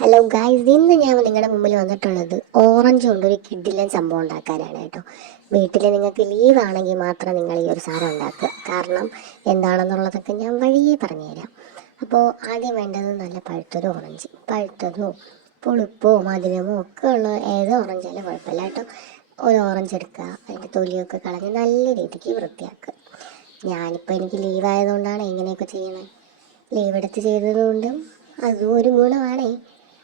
Hello guys, ഇന്ന് ഞാൻ നിങ്ങളുടെ മുമ്പിൽ വന്നിട്ടുള്ളത് ഓറഞ്ച് കൊണ്ടൊരു കിഡിലൻ സംഭവം ഉണ്ടാക്കാനാണ് കേട്ടോ. വീട്ടിൽ നിങ്ങൾക്ക് ലീവ് ആണെങ്കിൽ മാത്രം നിങ്ങൾ ഈ ഒരു സാധനം ഉണ്ടാക്കുക. കാരണം എന്താണെന്നുള്ളതൊക്കെ ഞാൻ വഴിയേ പറഞ്ഞുതരാം. അപ്പോൾ ആദ്യം വേണ്ടത് നല്ല പഴുത്തൊരു ഓറഞ്ച്. പഴുത്തതോ പുളിപ്പോ മധുരമോ ഒക്കെ ഉള്ള ഏതോ ഓറഞ്ചായാലും കുഴപ്പമില്ല കേട്ടോ. ഒരു ഓറഞ്ച് എടുക്കുക, അതിൻ്റെ തൊലിയൊക്കെ കളഞ്ഞ് നല്ല രീതിക്ക് വൃത്തിയാക്കുക. ഞാനിപ്പോൾ എനിക്ക് ലീവായതുകൊണ്ടാണ് ഇങ്ങനെയൊക്കെ ചെയ്യണത്. ലീവ് എടുത്ത് ചെയ്തതുകൊണ്ട് അതും ഒരു ഗുണമാണേ.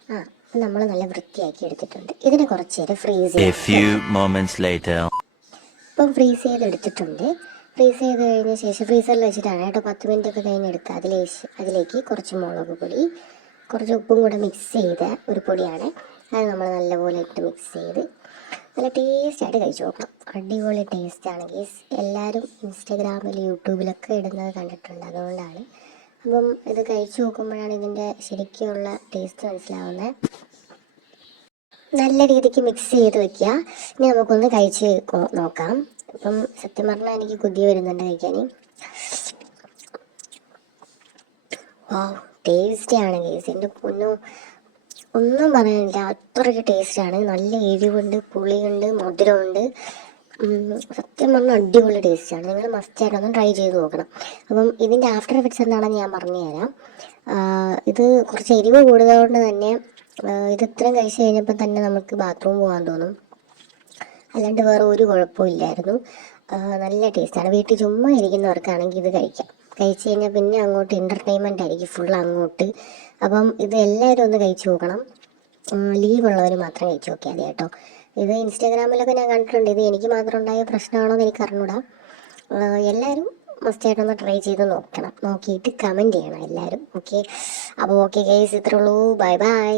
ആ, നമ്മൾ നല്ല വൃത്തിയാക്കി എടുത്തിട്ടുണ്ട്. ഇതിനെ കുറച്ച് നേരം ഫ്രീസ് A ചെയ്യാൻ few വെക്കാം. moments later. ഇപ്പം ഫ്രീസ് ചെയ്തെടുത്തിട്ടുണ്ട്. ഫ്രീസ് ചെയ്ത് കഴിഞ്ഞ ശേഷം ഫ്രീസറിൽ വെച്ചിട്ടാണ് കേട്ടോ 10 മിനിറ്റ് ഒക്കെ കഴിഞ്ഞെടുക്കുക. അതിലേക്ക് കുറച്ച് മുളക് പൊടി, കുറച്ച് ഉപ്പും കൂടെ മിക്സ് ചെയ്ത ഒരു പൊടിയാണ്. അത് നമ്മൾ നല്ലപോലെ ഇട്ട് മിക്സ് ചെയ്ത് നല്ല ടേസ്റ്റായിട്ട് കഴിച്ചു നോക്കണം. അടിപൊളി ടേസ്റ്റാണെങ്കിൽ എല്ലാവരും ഇൻസ്റ്റഗ്രാമിൽ യൂട്യൂബിലൊക്കെ ഇടുന്നത് കണ്ടിട്ടുണ്ട്. അതുകൊണ്ടാണ്. അപ്പം ഇത് കഴിച്ചു നോക്കുമ്പോഴാണ് ഇതിൻ്റെ ശരിക്കുള്ള ടേസ്റ്റ് മനസ്സിലാവുന്നത്. നല്ല രീതിക്ക് മിക്സ് ചെയ്ത് വെക്കുക. ഇനി നമുക്കൊന്ന് കഴിച്ച് നോക്കാം. ഇപ്പം സത്യം പറഞ്ഞാൽ എനിക്ക് കൊതി വരുന്നുണ്ട് കഴിക്കാൻ. വാവ്, ടേസ്റ്റിയാണ് ഗൈസ്. എൻ്റെ പൊന്നോ, ഒന്നും പറയാനില്ല, അത്രയ്ക്ക് ടേസ്റ്റാണ്. നല്ല എരിവുണ്ട്, പുളിയുണ്ട്, മധുരമുണ്ട്. സത്യം പറഞ്ഞാൽ അടിപൊളി ടേസ്റ്റാണ്. നിങ്ങൾ മസ്റ്റായിട്ടൊന്ന് ട്രൈ ചെയ്ത് നോക്കണം. അപ്പം ഇതിൻ്റെ ആഫ്റ്റർ എഫക്ട്സ് എന്താണെന്ന് ഞാൻ പറഞ്ഞുതരാം. ഇത് കുറച്ച് എരിവ് കൂടുതലുകൊണ്ട് തന്നെ ഇത് ഇത്രയും കഴിച്ച് കഴിഞ്ഞപ്പോൾ തന്നെ നമുക്ക് ബാത്റൂം പോകാൻ തോന്നും. അല്ലാണ്ട് വേറെ ഒരു കുഴപ്പമില്ലായിരുന്നു. നല്ല ടേസ്റ്റാണ്. വീട്ടിൽ ചുമ്മാ ഇരിക്കുന്നവർക്കാണെങ്കിൽ ഇത് കഴിക്കാം. കഴിച്ച് കഴിഞ്ഞാൽ പിന്നെ അങ്ങോട്ട് എൻ്റർടൈൻമെൻ്റ് ആയിരിക്കും ഫുൾ അങ്ങോട്ട്. അപ്പം ഇത് എല്ലാവരും ഒന്ന് കഴിച്ച് നോക്കണം. ലീവുള്ളവർ മാത്രം കഴിച്ച് നോക്കിയാൽ മതി കേട്ടോ. ഇത് ഇൻസ്റ്റാഗ്രാമിലൊക്കെ ഞാൻ കണ്ടിട്ടുണ്ട്. ഇത് എനിക്ക് മാത്രം ഉണ്ടായ പ്രശ്നമാണോ എന്ന് എനിക്ക് അറിഞ്ഞൂടാ. എല്ലാവരും മസ്റ്റായിട്ടൊന്ന് ട്രൈ ചെയ്ത് നോക്കണം. നോക്കിയിട്ട് കമൻറ്റ് ചെയ്യണം എല്ലാവരും. ഓക്കെ, അപ്പോൾ ഓക്കെ ഗൈസ്, ഇത്രേ ഉള്ളൂ. Bye bye.